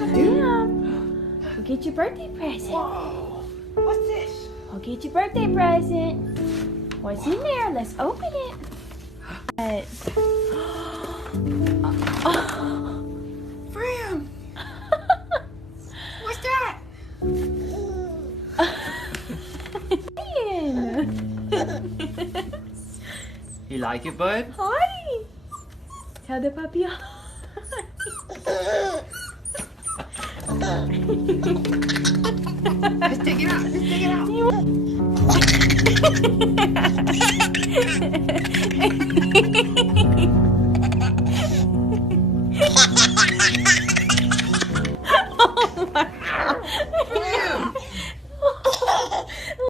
Yeah. We'll get your birthday present. Whoa. What's this? I'll get your birthday present. What's in there? Let's open it. Fram. What's that? You like it, bud? Hi. Tell the puppy hi. Let's take it out. Let's take it out.